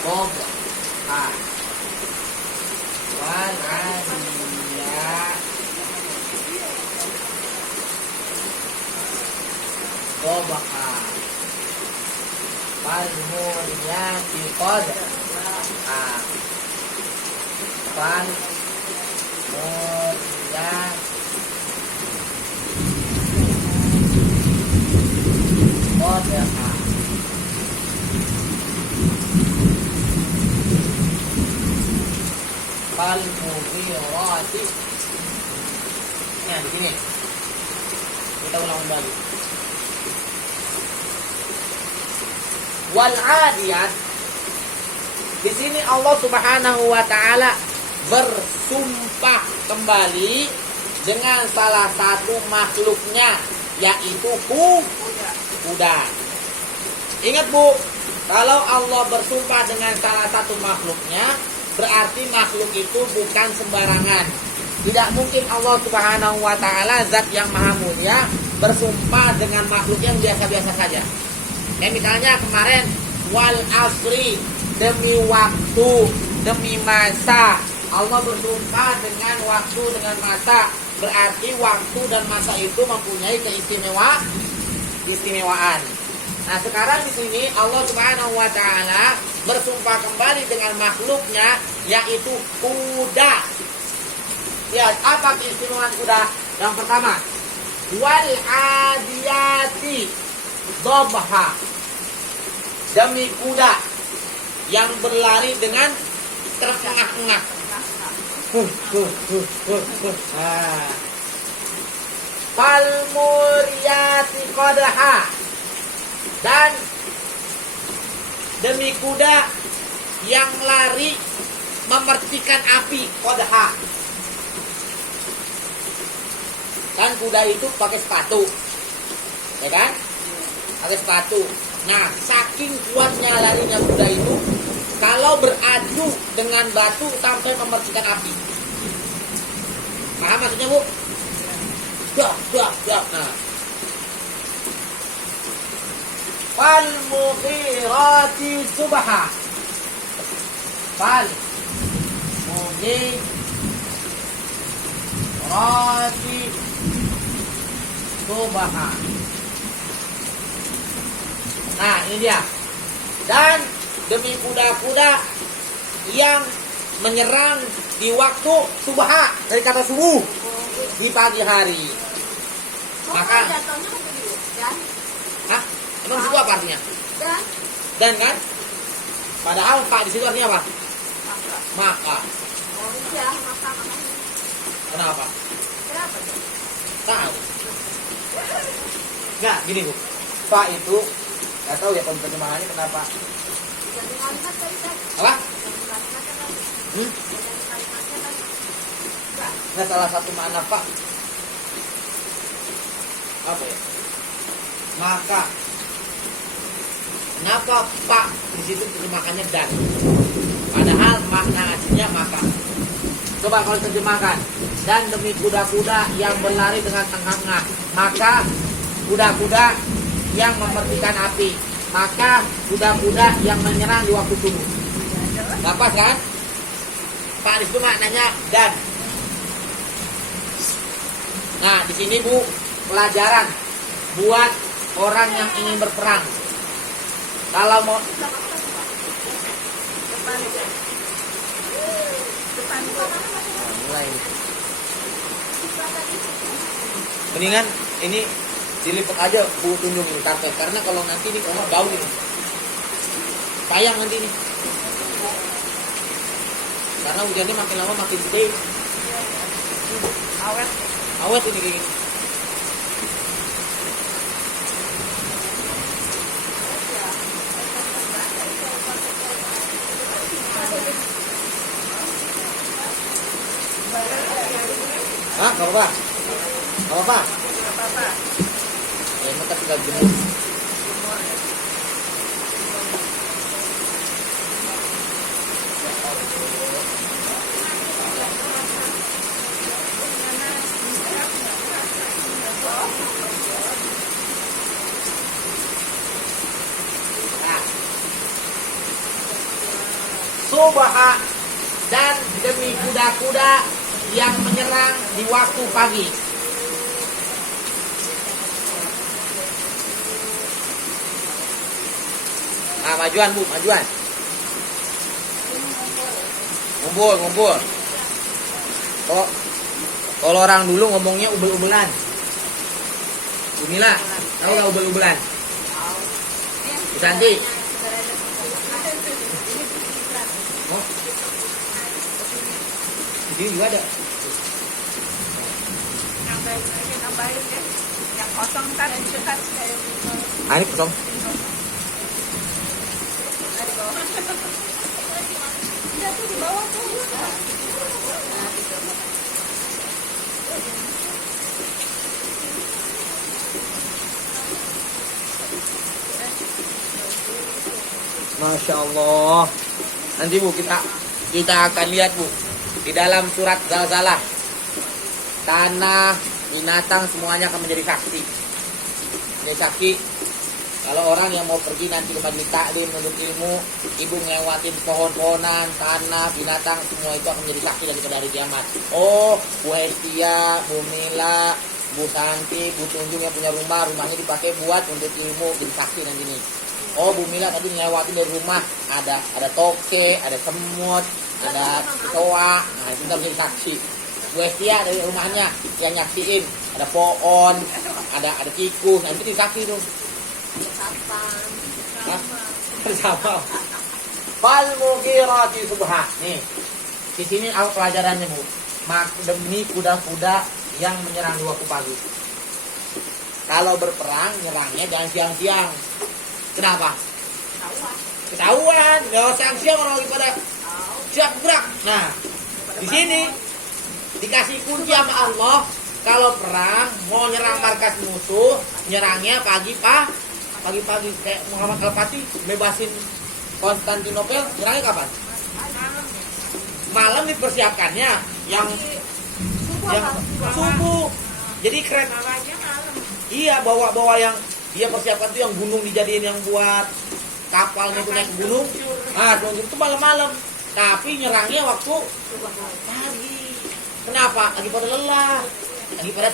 Qobha. Wal adiyat Qobha. Fal muriyati qadha. Fal muriyati qadha. Fal mughirati. Nah, di sini. Kita ulang kembali. Wal adiyat. Di sini Allah Subhanahu wa taala bersumpah kembali dengan salah satu makhluknya, yaitu kuda. Ingat Bu, kalau Allah bersumpah dengan salah satu makhluknya, berarti makhluk itu bukan sembarangan. Tidak mungkin Allah Subhanahu wa taala, zat yang maha mulia, bersumpah dengan makhluk yang biasa-biasa saja. Kayak misalnya kemarin, wal asri, demi waktu, demi masa. Allah bersumpah dengan waktu, dengan masa. Berarti waktu dan masa itu mempunyai keistimewaan. Nah, sekarang di sini Allah Subhanahu wa taala bersumpah kembali dengan makhluknya, yaitu kuda. Ya, apa keistimewaan kuda? Yang pertama, wal adiyati dhabha. Demi kuda yang berlari dengan terengah-engah. Fal muriyati qadha. Dan demi kuda yang lari memercikan api, qadha. Kan kuda itu pakai sepatu, ya kan? Pakai sepatu. Nah, saking kuatnya larinya kuda itu, kalau beradu dengan batu sampai memercikan api. Paham maksudnya, Bu? Dak. Nah. Fal mughirati subha. Fal mughirati subha. Nah, ini dia. Dan demi kuda-kuda yang menyerang di waktu subha, dari kata subuh, di pagi hari. Maka hah? Emang situ apa artinya? Dan kan? Padahal Pak di situ artinya apa? Maka. Oh iya, maka. Kenapa? Kenapa? Tahu. Nggak, gini Bu. Pak itu nggak tahu ya penerjemahannya kenapa. Apa? Nggak, salah satu makna Pak. Apa ya? Maka. Kenapa Pak di situ terjemahannya dan? Padahal makna aslinya maka. Coba kalau terjemahkan. Dan demi kuda-kuda yang berlari dengan tengah-tengah, maka kuda-kuda yang memercikan api, maka kuda-kuda yang menyerang di waktu subuh. Gak pas kan? Pak di situ maknanya dan. Nah, di sini Bu, pelajaran buat orang yang ingin berperang. Kalau mau mulai. Mendingan ini dilipet aja Bu, tunjuk ini karpet, karena kalau nanti ini kamar bau nih. Payang nanti nih. Karena hujannya makin lama makin gede. Awet ini kayak gini. Hah? Gak apa-apa? Gak apa-apa? Ya, mereka tinggal jemur. subha, dan demi kuda-kuda yang menyerang di waktu pagi. Nah, majuan Bu, majuan. Ngumpul. Oh, kalau orang dulu ngomongnya ubel-ubelan. Inilah, tahu nggak ubel-ubelan? Bu Santi. Oh, di sini juga ada. Nambahin deh. Yang kosong ntar yang dekat kayak Ah, ini kosong. di bawah. Iya tuh di bawah tuh. Masya Allah. Nanti Bu kita akan lihat Bu di dalam surat Zalzalah. Tanah, binatang semuanya akan menjadi saksi. Menjadi saksi. Kalau orang yang mau pergi nanti ke majelis taklim menuntut ilmu, ibu ngelewatin pohon-pohonan, tanah, binatang, semua itu akan menjadi saksi daripada hari kiamat. Oh, Bu Hestia, Bu Mila, Bu Santi, Bu Tunjung yang punya rumahnya dipakai buat untuk ilmu, jadi saksi nanti nih. Oh, Bu Mila tadi ngelewatin dari rumah ada toke, ada semut, ada kecoa, nah itu kita menjadi saksi. Bu Hestia dari rumahnya yang nyaksiin ada pohon, ada tikus, nah itu jadi saksi tuh. Bersama. Fal mughirati subha. Nih. Di sini aku pelajarannya, Bu. Demi kuda-kuda yang menyerang di waktu pagi. Kalau berperang nyerangnya jangan siang-siang. Kenapa? Ketahuan. Ya siang-siang orang lagi pada siap gerak. Nah, di sini dikasih kunci sama Allah. Kalau perang mau nyerang markas musuh, nyerangnya pagi-pagi kayak Muhammad Al-Fatih bebasin Konstantinopel, nyerangnya kapan? Malam dipersiapkannya yang subuh. Jadi keren. Iya, bawa yang dia persiapkan tuh yang gunung dijadiin yang buat kapalnya itu naik ke gunung. Nah, itu malam-malam. Tapi nyerangnya waktu pagi. Kenapa? Lagi pada lelah, lagi pada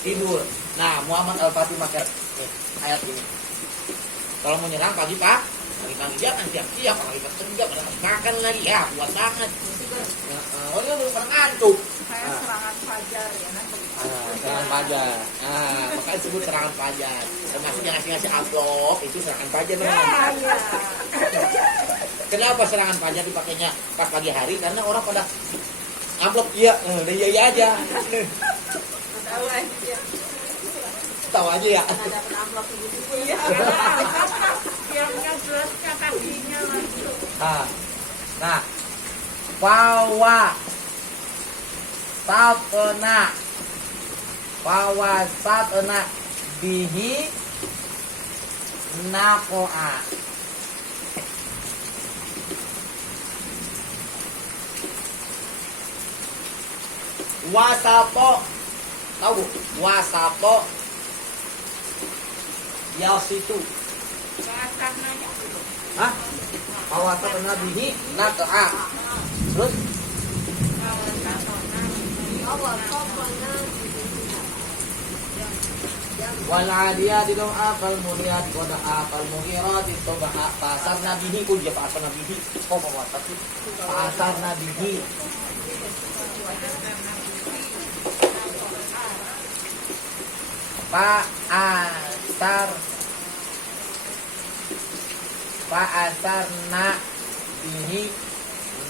tidur. Nah, Muhammad Al-Fatih pakai ayat ini. Kalau mau nyerang pagi-pagi jangan siang-siang, kalau lagi kerja pada makan lagi, ya kuat banget. Oh, dia belum pernah ngantuk. Kayak serangan fajar ya nanti. Serangan fajar. Makanya disebut serangan fajar. Termasuk yang ngasih amplop itu serangan fajar. Iya. Kenapa serangan fajar dipakainya pas pagi hari? Karena orang pada amplop iya aja. Tahu aja. Tahu aja ya. Nggak dapat amplop gitu. Iya. Yang jelasnya kakinya lagi. Nah, satna bihi naqo'a. Wasato, tahu? Wasato yasitu. Hah? Wasato bihi naqo'a. Terus wal adiyati doa fal muriyat qada fal mughirati subha pasar nabihi kunja pasar nabihi apa tapi pasar nabihi Fa'asar na bihi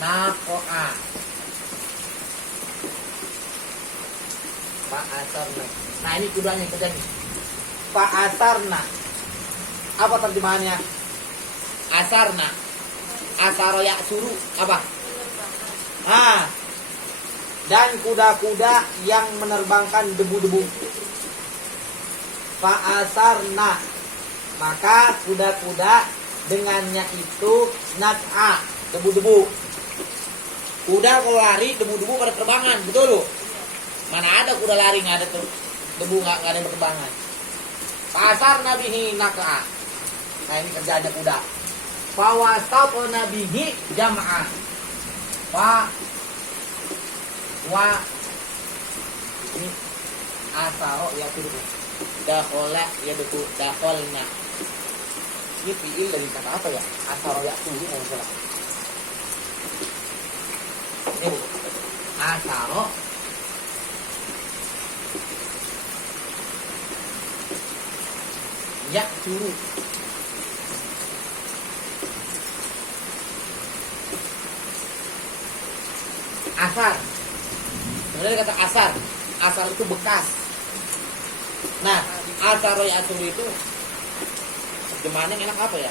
naqo'a. Fa'asarna. Nah ini kudanya nih. Fa'asarna. Apa terjemahannya? Asarna. Asaro ya'suru. Apa? Dan kuda-kuda yang menerbangkan debu-debu. Fa'asarna. Maka kuda-kuda dengannya itu nat'a, debu-debu. Kuda kalau lari debu-debu pada terbangan, betul loh. Mana ada kuda lari nggak ada debu nggak ada berterbangan. Pasar nabihi nat'a. Nah ini kerjaannya kuda. fawasatna bihi jam'ah. Ini asaro ya tuh dakhola ya betul dakholna. Ini fiil dari kata apa ya? Asaro ya tuh ini salah. Ini bu. Asaro ya tuh. Asar. Sebenarnya kata asar. Asar itu bekas. Nah, asaro ya tuh itu terjemahannya enak apa ya?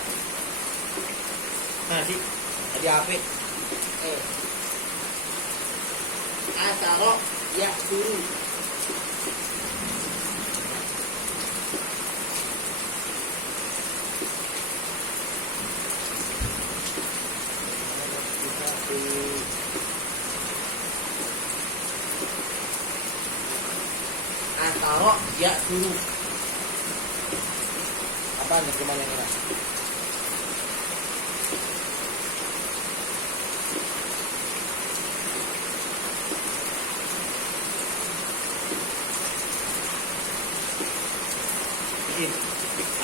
Nah, di HP. Asaro ya suruh. Asaro ya suruh. Apa terjemahan yang enak?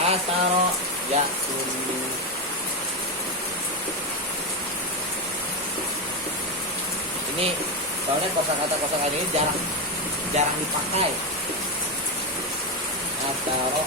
Asaro ya suruh. Ini soalnya kosakata ini jarang dipakai. Asaro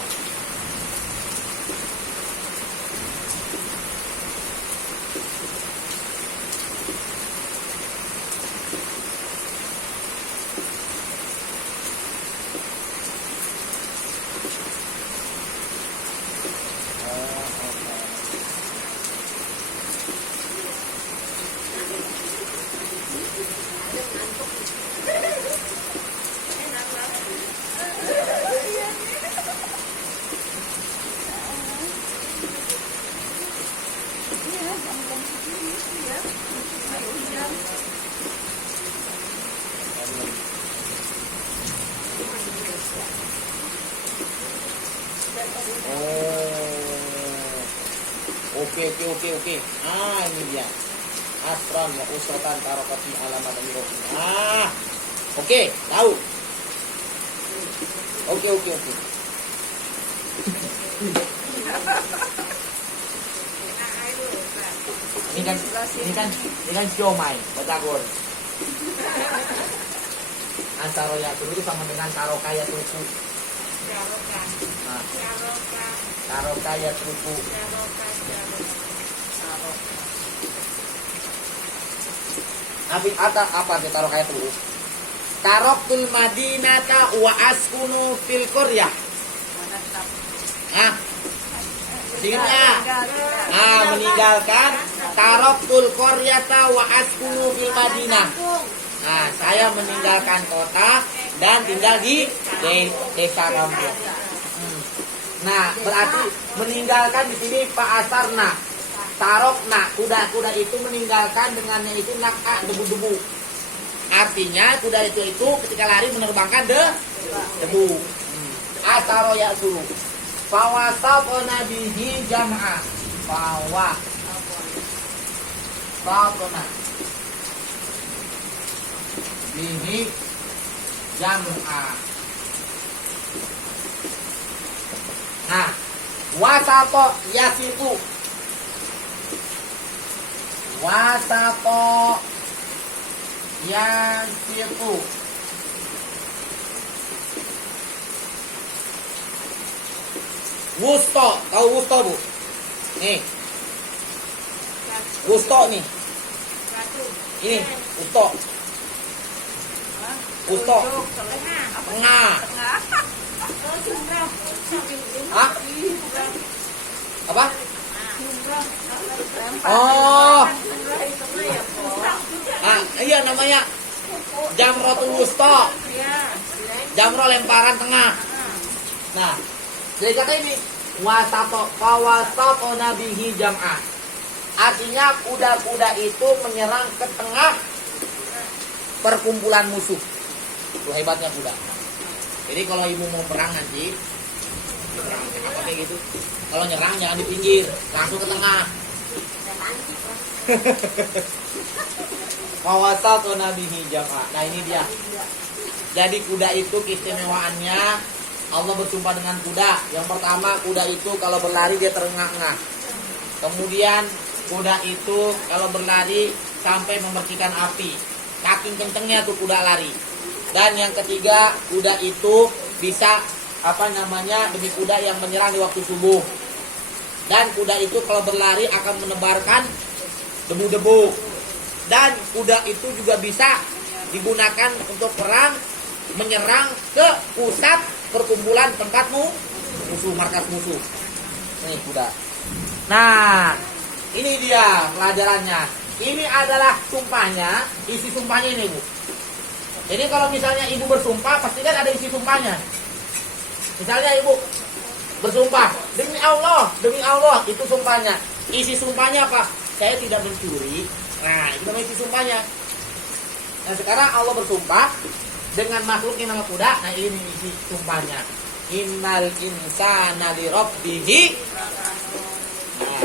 Oke. Ah, ini dia. Asron wa usratan tarokati alamat dan oke, tahu. Oke. Ini kan siomay, batagor. Asaro ya itu sama dengan tarokaya tuku. Tarokaya tuku. Apa arti tarokaya tuku? Taroktul madinata wa askunu fil qaryah. Sehingga meninggalkan taroktul qaryata wa askunu fil madinah. Nah, saya meninggalkan kota dan tinggal di desa kampung. Nah, berarti meninggalkan di sini Asarna, tarokna, kuda-kuda itu meninggalkan dengannya itu nak'a, debu-debu. Artinya kuda itu ketika lari menerbangkan debu. Asaro ya suruh. Fawasatna bihi jam'ah. Fawasatna bihi jam'ah. Nah, wasato yasitu. Wasato yasitu. Wusto, tahu wusto bu? Nih, wusto nih. Ini wusto. Wusto. Tengah. Hah? Apa? Oh. Iya namanya jamrotul wusto. Jamro lemparan tengah. Nah, jadi kata ini wasato nabihi jam'ah. Artinya kuda-kuda itu menyerang ke tengah perkumpulan musuh. Itu hebatnya kuda. Jadi kalau ibu mau perang nanti, perang apa kayak gitu. Kalau nyerang jangan di pinggir, langsung ke tengah. Fawasatu nabihi jam'a. Nah ini dia. Jadi kuda itu keistimewaannya Allah bersumpah dengan kuda. Yang pertama, kuda itu kalau berlari dia terengah-engah. Kemudian kuda itu kalau berlari sampai memercikan api. Saking kencengnya tuh kuda lari. Dan yang ketiga, kuda itu bisa demi kuda yang menyerang di waktu subuh. Dan kuda itu kalau berlari akan menebarkan debu-debu. Dan kuda itu juga bisa digunakan untuk perang, menyerang ke pusat perkumpulan tempatmu musuh, markas musuh. Nih kuda. Nah, ini dia pelajarannya. Ini adalah sumpahnya, isi sumpahnya ini, Bu. Jadi kalau misalnya ibu bersumpah, pasti kan ada isi sumpahnya. Misalnya ibu bersumpah, demi Allah, itu sumpahnya. Isi sumpahnya apa? Saya tidak mencuri. Nah, itu namanya isi sumpahnya. Nah, sekarang Allah bersumpah dengan makhluk yang nama kuda. Nah, ini isi sumpahnya. Innal insana li rabbihi. Nah.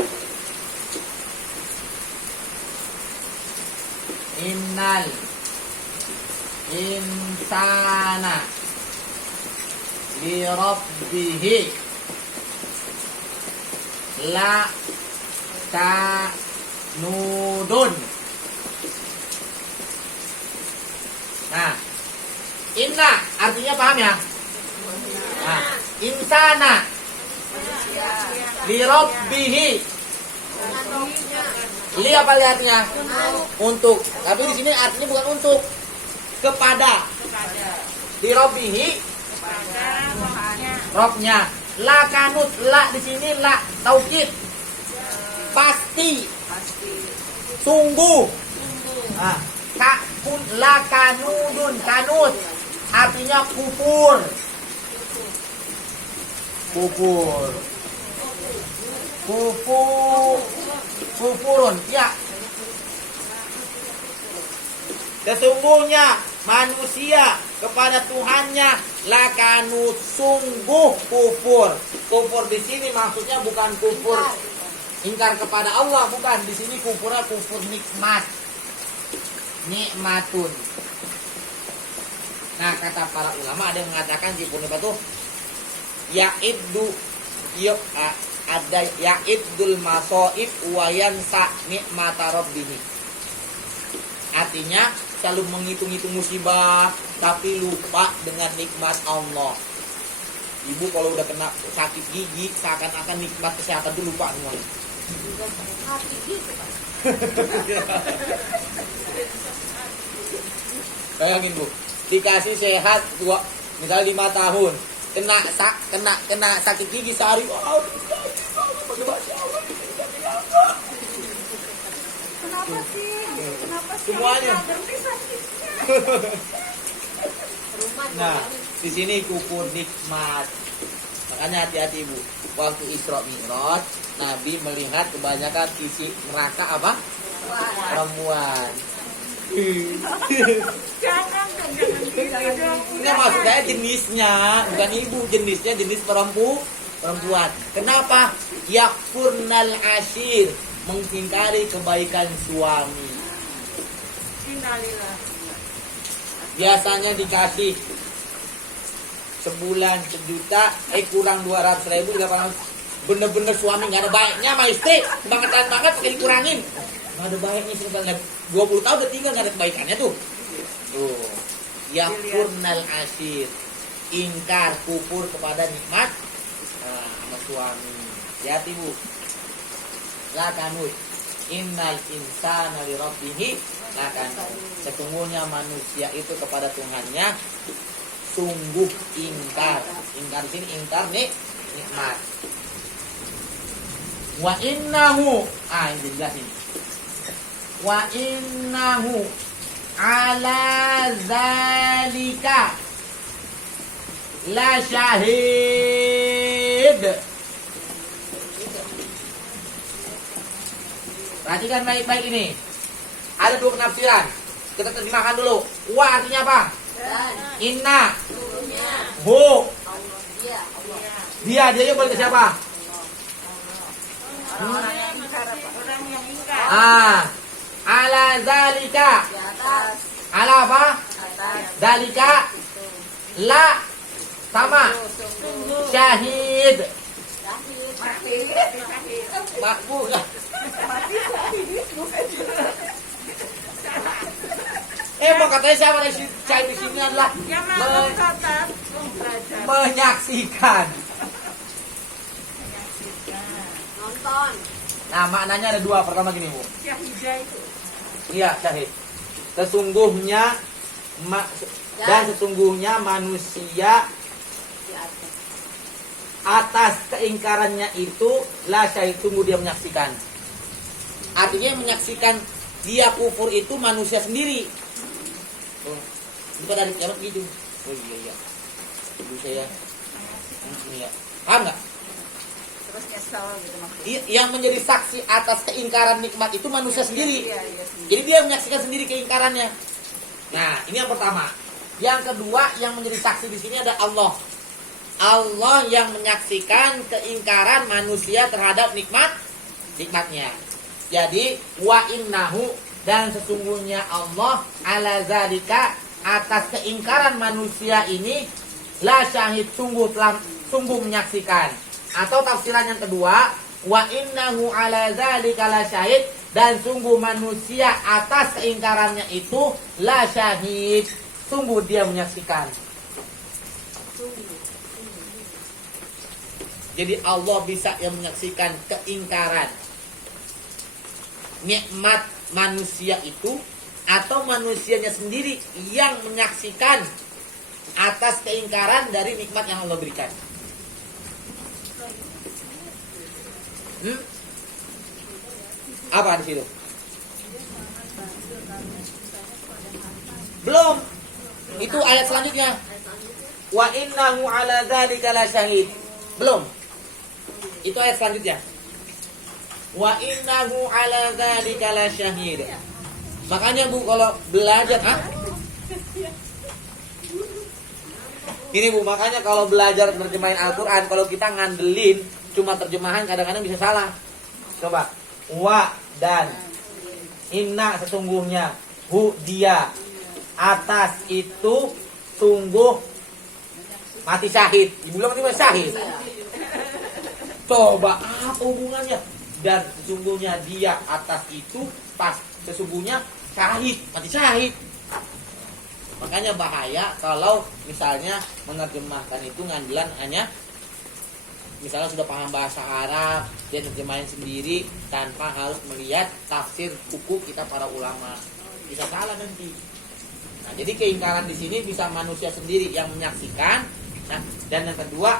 Innal insana li rabbihi la kanudun. Nah, inna artinya paham ya? Nah, insana li rabbihi. Li apa artinya? Untuk. Tapi di sini artinya bukan untuk. Kepada. Li rabbihi. Robnya. La kanut. La di sini la taukid. Pasti. Sungguh. Nah, la kanudun. Kanut artinya kufur. Kufurun, ya. Sesungguhnya manusia kepada Tuhannya lakanu sungguh kufur. Kufur di sini maksudnya bukan kufur ingkar kepada Allah, bukan. Di sini kufurnya kufur nikmat. Nikmatun. Nah, kata para ulama ada yang mengatakan kufur nikmat itu ada ya'ibdul masoib wayansa nikmata rabbih. Artinya selalu menghitung-hitung musibah tapi lupa dengan nikmat Allah. Ibu kalau udah kena sakit gigi seakan-akan nikmat kesehatan itu lupa semuanya. Bayangin Bu, dikasih sehat misalnya 5 tahun, kena sakit gigi sehari. Kenapa sih? Semuanya. Berhenti sakitnya? Nah, di sini kufur nikmat. Makanya hati-hati Ibu. Waktu Isra Mi'raj, Nabi melihat kebanyakan isi neraka apa? Perempuan. Jangan dong. Ini maksud saya jenisnya, bukan ibu, jenisnya jenis perempuan. Kenapa? Yakfurnal ashir, mengingkari kebaikan suami. Innalillah. Biasanya dikasih sebulan 1 juta, kurang 200.000, bener-bener suami nggak ada baiknya sama istri, bangetan banget pakai dikurangin, nggak ada baiknya sebenarnya. 20 tahun udah tinggal nggak ada kebaikannya tuh. Yakfurnal ashir, ingkar kufur kepada nikmat sama suami. Hati Bu. La kanut. Innal insana li rabbihi la kanut. Sesungguhnya manusia itu kepada Tuhannya sungguh ingkar. Ingkar di sini ingkar nikmat. Wa innahu, ini jelas ini. Wa innahu ala zalika la syahid. Perhatikan baik-baik ini. Ada 2 penafsiran. Kita terjemahkan dulu. Wa artinya apa? Inna. Hu. Dia boleh ke siapa? Orang Ala zalika. Di atas. Ala apa? Atas. Zalika. La. Sama. Sungguh. Syahid. Syahid. Makbul. Emang katanya siapa yang syahid di sini adalah Yang mau kata belajar. menyaksikan. Nonton. Nah, maknanya ada dua. Pertama gini, Bu. Syahidah itu. Iya, syahid. Sesungguhnya dan sesungguhnya manusia Di atas. atas keingkarannya itu lah syahid, sungguh dia menyaksikan. Artinya yang menyaksikan dia kufur itu manusia sendiri. Oh, bukan dari kiamat gitu. Oh iya. Ibu saya. Iya. Paham nggak? Terus kesal gitu maksudnya. Yang menjadi saksi atas keingkaran nikmat itu manusia sendiri. Iya, sendiri. Jadi dia menyaksikan sendiri keingkarannya. Nah, ini yang pertama. Yang kedua, yang menjadi saksi di sini ada Allah. Allah yang menyaksikan keingkaran manusia terhadap nikmatnya. Jadi wa innahu, dan sesungguhnya Allah ala zalika, atas keingkaran manusia ini la syahid, sungguh menyaksikan. Atau tafsiran yang kedua, wa innahu ala zalika la syahid, dan sungguh manusia atas keingkarannya itu la syahid, sungguh dia menyaksikan. Jadi Allah bisa yang menyaksikan keingkaran nikmat manusia itu, atau manusianya sendiri yang menyaksikan atas keingkaran dari nikmat yang Allah berikan. Apa di situ? Belum. Itu ayat selanjutnya. Wa innahu ala dzalika la syahid. Belum. Itu ayat selanjutnya. Wa innahu ala dzalika la syahid. Makanya Bu, kalau belajar, Ini Bu, makanya kalau belajar terjemahin Al-Quran, kalau kita ngandelin cuma terjemahan, kadang-kadang bisa salah. Coba. Wa dan inna, sesungguhnya, hu dia, atas itu sungguh mati syahid. Ibu bilang mati syahid. Coba apa hubungannya? Dan sesungguhnya dia atas itu pas sesungguhnya syahid, mati syahid. Makanya bahaya kalau misalnya menerjemahkan itu ngandelan hanya misalnya sudah paham bahasa Arab, dia terjemahin sendiri tanpa harus melihat tafsir buku kita para ulama. Bisa salah nanti. Nah, jadi keingkaran di sini bisa manusia sendiri yang menyaksikan. Nah, dan yang kedua